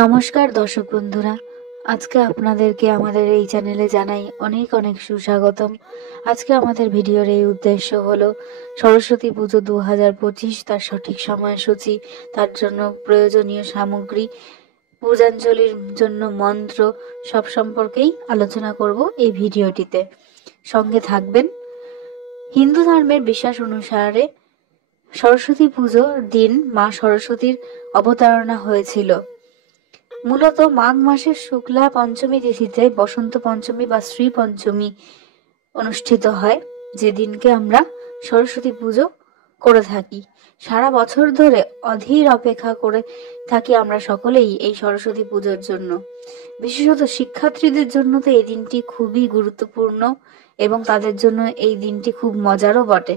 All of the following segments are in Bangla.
নমস্কার দর্শক বন্ধুরা, আজকে আপনাদেরকে আমাদের এই চ্যানেলে জানাই অনেক অনেক সুস্বাগতম। আজকে আমাদের ভিডিওর এই উদ্দেশ্য হলো সরস্বতী পুজো 2025, তার সঠিক সময়সূচি, তার জন্য প্রয়োজনীয় সামগ্রী, পূজাঞ্জলির জন্য মন্ত্র, সব সম্পর্কেই আলোচনা করব এই ভিডিওটিতে। সঙ্গে থাকবেন। হিন্দু ধর্মের বিশ্বাস অনুসারে সরস্বতী পুজোর দিন মা সরস্বতীর অবতারণা হয়েছিল। মূলত মাঘ মাসের শুক্লা পঞ্চমী তিথিতে বসন্ত পঞ্চমী বা শ্রী পঞ্চমী অনুষ্ঠিত হয়, যেদিনকে আমরা সরস্বতী পুজো করে থাকি। সারা বছর ধরে অধীর অপেক্ষা করে থাকি আমরা সকলেই এই সরস্বতী পুজোর জন্য। বিশেষত শিক্ষার্থীদের জন্য তো এই দিনটি খুবই গুরুত্বপূর্ণ এবং তাদের জন্য এই দিনটি খুব মজারও বটে।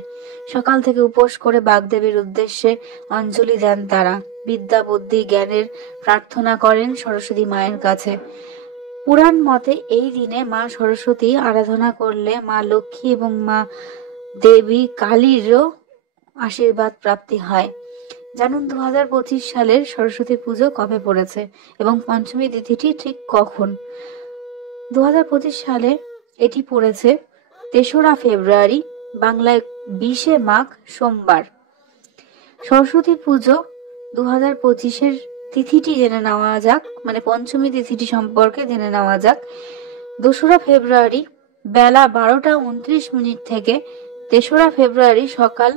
সকাল থেকে উপোস করে বাগদেবীর উদ্দেশ্যে অঞ্জলি দেন তারা, বিদ্যা বুদ্ধি জ্ঞানের প্রার্থনা করেন সরস্বতী মায়ের কাছে। পুরাণ মতে এই দিনে মা সরস্বতী আরাধনা করলে মা লক্ষ্মী এবং মা দেবী কালীরও আশীর্বাদ প্রাপ্তি হয়। জানুন 2025 সালের সরস্বতী পুজো কবে পড়েছে এবং পঞ্চমী তিথিটি ঠিক কখন? 2025 সালে এটি পড়েছে 3রা ফেব্রুয়ারি, বাংলায় 20শে মাঘ, সোমবার। সরস্বতী পুজো 2025-এর তিথিটি জেনে নেওয়া যাক, মানে পঞ্চমী তিথিটি সম্পর্কে জেনে নেওয়া যাক। 2রা ফেব্রুয়ারি বেলা 12:29 থেকে 3রা ফেব্রুয়ারি সকাল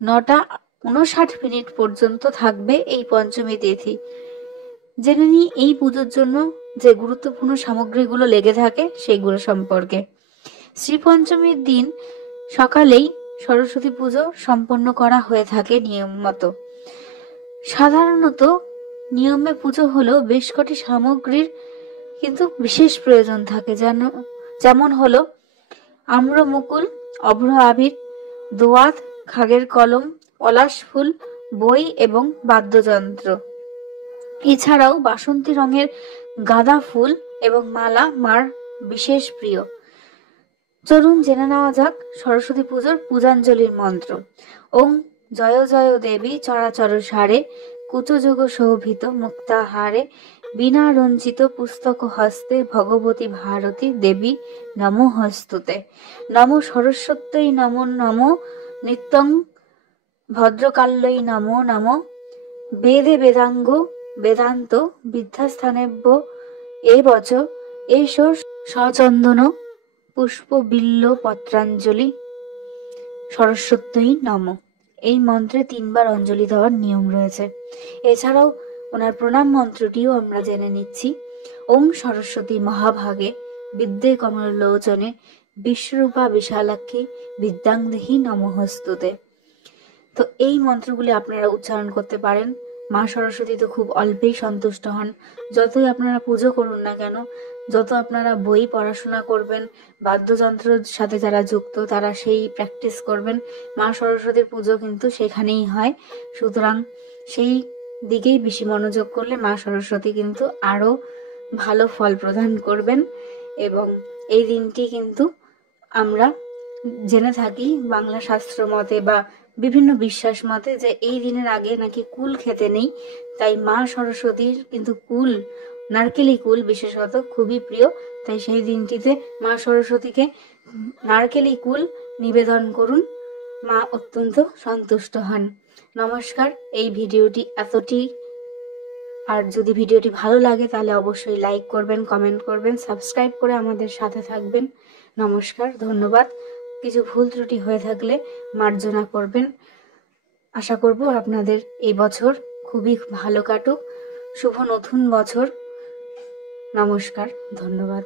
9:59 পর্যন্ত থাকবে এই পঞ্চমী তিথি। জেনে নিই এই পুজোর জন্য যে গুরুত্বপূর্ণ সামগ্রীগুলো লেগে থাকে সেগুলো সম্পর্কে। শ্রী পঞ্চমীর দিন সকালেই সরস্বতী পুজো সম্পন্ন করা হয়ে থাকে নিয়ম মতো। সাধারণত নিয়মে পুজো হলেও বেশ কটি সামগ্রীর কিন্তু বিশেষ প্রয়োজন থাকে, যেমন হলো আম্রমুকুল, অভ্র আবির, দোয়াত, খাগের কলম, পলাশ ফুল, বই এবং বাদ্যযন্ত্র। এছাড়াও বাসন্তী রঙের গাঁদা ফুল এবং মালা মার বিশেষ প্রিয়। চলুন জেনে নেওয়া যাক সরস্বতী পুজোর পূজাঞ্জলির মন্ত্র। ওং জয় জয় দেবী চরাচর সারে, কুচযুগ শোভিত মুক্তাহারে, বীণা রঞ্জিত পুস্তক হস্তে, ভগবতী ভারতী দেবী নমোস্তুতে। নমো সরস্বত্যই নমো নমো, নিত্যং ভদ্রকাল্যই নমো নমো, বেদে বেদাঙ্গ বেদান্ত বিদ্যাস্থানেভ্য এবচ এষ সচন্দন পুষ্প বিল্ল পত্রাঞ্জলি সরস্বত্যই নমঃ। এই মন্ত্রে 3বার অঞ্জলি দেওয়ার নিয়ম রয়েছে। এছাড়াও ওনার প্রণাম মন্ত্রটিও আমরা জেনে নিচ্ছি। ওম সরস্বতী মহাভাগে বিদ্যে কমলোচনে, বিশ্বরূপা বিশালাক্ষী বিদ্যাং দেহি নমঃস্তুতে। তো এই মন্ত্রগুলি আপনারা উচ্চারণ করতে পারেন। মা সরস্বতী তো খুব অল্পেই সন্তুষ্ট হন। যতই আপনারা পুজো করুন না কেন, যত আপনারা বই পড়াশোনা করবেন, বাদ্যযন্ত্রের সাথে যারা যুক্ত তারা সেই প্র্যাকটিস করবেন, মা সরস্বতীর পুজো কিন্তু সেখানেই হয়। সুতরাং সেই দিকেই বেশি মনোযোগ করলে মা সরস্বতী কিন্তু আরো ভালো ফল প্রদান করবেন। এবং এই দিনটি কিন্তু আমরা জেনে থাকি বাংলা শাস্ত্র মতে বা বিভিন্ন বিশ্বাস মতে যে এই দিনের আগে নাকি কুল খেতে নেই। তাই মা সরস্বতীর কিন্তু কুল, নারকেলি কুল বিশেষত খুবই প্রিয়। তাই সেই দিনটিতে মা সরস্বতীকে নারকেলি কুল নিবেদন করুন, মা অত্যন্ত সন্তুষ্ট হন। নমস্কার, এই ভিডিওটি এতটি। আর যদি ভিডিওটি ভালো লাগে তাহলে অবশ্যই লাইক করবেন, কমেন্ট করবেন, সাবস্ক্রাইব করে আমাদের সাথে থাকবেন। নমস্কার, ধন্যবাদ। কিছু ভুল ত্রুটি হয়ে থাকলে মার্জনা করবেন। আশা করব আপনাদের এই বছর খুবই ভালো কাটুক। শুভ নতুন বছর। নমস্কার, ধন্যবাদ।